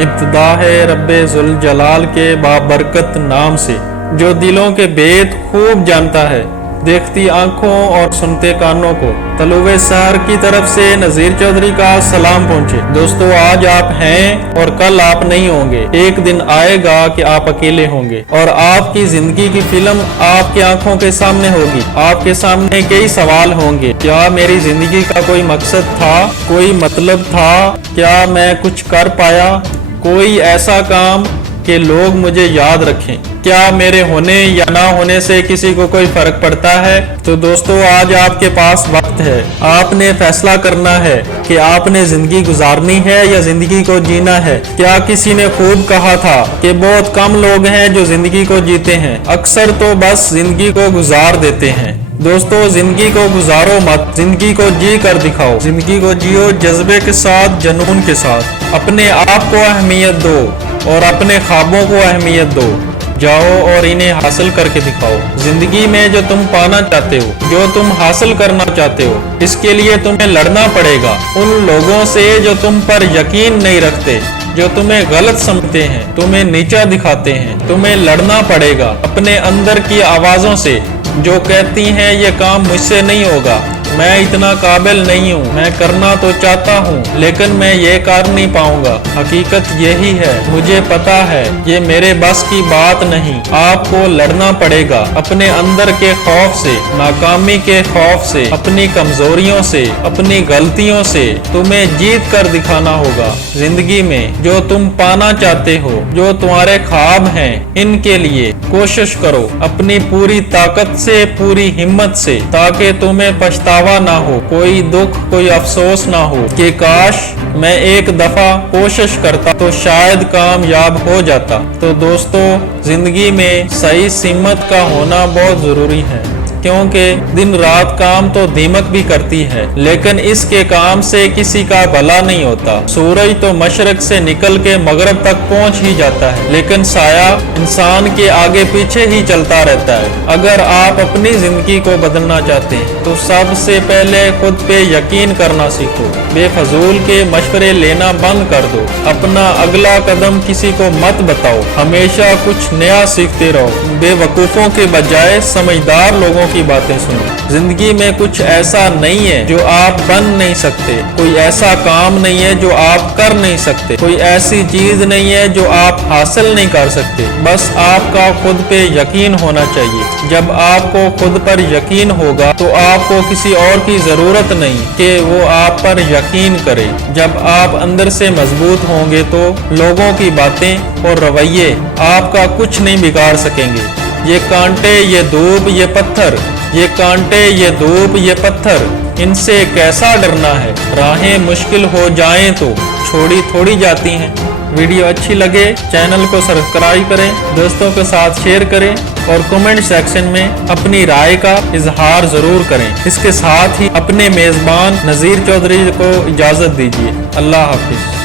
ابتدا ہے رب ذوال جلال کے بابرکت نام سے، جو دلوں کے بید خوب جانتا ہے، دیکھتی آنکھوں اور سنتے کانوں کو۔ طلوع سحر کی طرف سے نذیر چودھری کا سلام پہنچے۔ دوستو، آج آپ ہیں اور کل آپ نہیں ہوں گے۔ ایک دن آئے گا کہ آپ اکیلے ہوں گے اور آپ کی زندگی کی فلم آپ کی آنکھوں کے سامنے ہوگی۔ آپ کے سامنے کئی سوال ہوں گے۔ کیا میری زندگی کا کوئی مقصد تھا، کوئی مطلب تھا؟ کیا میں کچھ کر پایا؟ کوئی ایسا کام کہ لوگ مجھے یاد رکھیں؟ کیا میرے ہونے یا نہ ہونے سے کسی کو کوئی فرق پڑتا ہے؟ تو دوستو، آج آپ کے پاس وقت ہے۔ آپ نے فیصلہ کرنا ہے کہ آپ نے زندگی گزارنی ہے یا زندگی کو جینا ہے۔ کیا کسی نے خوب کہا تھا کہ بہت کم لوگ ہیں جو زندگی کو جیتے ہیں، اکثر تو بس زندگی کو گزار دیتے ہیں۔ دوستو، زندگی کو گزارو مت، زندگی کو جی کر دکھاؤ۔ زندگی کو جیو جذبے کے ساتھ، جنون کے ساتھ۔ اپنے آپ کو اہمیت دو اور اپنے خوابوں کو اہمیت دو۔ جاؤ اور انہیں حاصل کر کے دکھاؤ۔ زندگی میں جو تم پانا چاہتے ہو، جو تم حاصل کرنا چاہتے ہو، اس کے لیے تمہیں لڑنا پڑے گا ان لوگوں سے جو تم پر یقین نہیں رکھتے، جو تمہیں غلط سمجھتے ہیں، تمہیں نیچا دکھاتے ہیں۔ تمہیں لڑنا پڑے گا اپنے اندر کی آوازوں سے جو کہتی ہیں یہ کام مجھ سے نہیں ہوگا، میں اتنا قابل نہیں ہوں، میں کرنا تو چاہتا ہوں لیکن میں یہ کر نہیں پاؤں گا۔ حقیقت یہی ہے، مجھے پتا ہے یہ میرے بس کی بات نہیں۔ آپ کو لڑنا پڑے گا اپنے اندر کے خوف سے، ناکامی کے خوف سے، اپنی کمزوریوں سے، اپنی غلطیوں سے۔ تمہیں جیت کر دکھانا ہوگا زندگی میں جو تم پانا چاہتے ہو، جو تمہارے خواب ہیں، ان کے لیے کوشش کرو اپنی پوری طاقت سے، پوری ہمت سے، تاکہ تمہیں پچھتاوا نہ ہو، کوئی دکھ، کوئی افسوس نہ ہو کہ کاش میں ایک دفعہ کوشش کرتا تو شاید کامیاب ہو جاتا۔ تو دوستو، زندگی میں صحیح سمت کا ہونا بہت ضروری ہے، کیونکہ دن رات کام تو دیمک بھی کرتی ہے، لیکن اس کے کام سے کسی کا بھلا نہیں ہوتا۔ سورج تو مشرق سے نکل کے مغرب تک پہنچ ہی جاتا ہے، لیکن سایہ انسان کے آگے پیچھے ہی چلتا رہتا ہے۔ اگر آپ اپنی زندگی کو بدلنا چاہتے ہیں تو سب سے پہلے خود پہ یقین کرنا سیکھو۔ بے فضول کے مشورے لینا بند کر دو۔ اپنا اگلا قدم کسی کو مت بتاؤ۔ ہمیشہ کچھ نیا سیکھتے رہو۔ بے وقوفوں کے بجائے سمجھدار لوگوں کی باتیں سنو۔ زندگی میں کچھ ایسا نہیں ہے جو آپ بن نہیں سکتے، کوئی ایسا کام نہیں ہے جو آپ کر نہیں سکتے، کوئی ایسی چیز نہیں ہے جو آپ حاصل نہیں کر سکتے۔ بس آپ کا خود پہ یقین ہونا چاہیے۔ جب آپ کو خود پر یقین ہوگا تو آپ کو کسی اور کی ضرورت نہیں کہ وہ آپ پر یقین کرے۔ جب آپ اندر سے مضبوط ہوں گے تو لوگوں کی باتیں اور رویے آپ کا کچھ نہیں بگاڑ سکیں گے۔ یہ کانٹے، یہ دھوپ، یہ پتھر، یہ کانٹے، یہ دھوپ، یہ پتھر، ان سے کیسا ڈرنا ہے؟ راہیں مشکل ہو جائیں تو چھوڑی تھوڑی جاتی ہیں۔ ویڈیو اچھی لگے چینل کو سبسکرائب کریں، دوستوں کے ساتھ شیئر کریں اور کمنٹ سیکشن میں اپنی رائے کا اظہار ضرور کریں۔ اس کے ساتھ ہی اپنے میزبان نذیر چودھری کو اجازت دیجیے۔ اللہ حافظ۔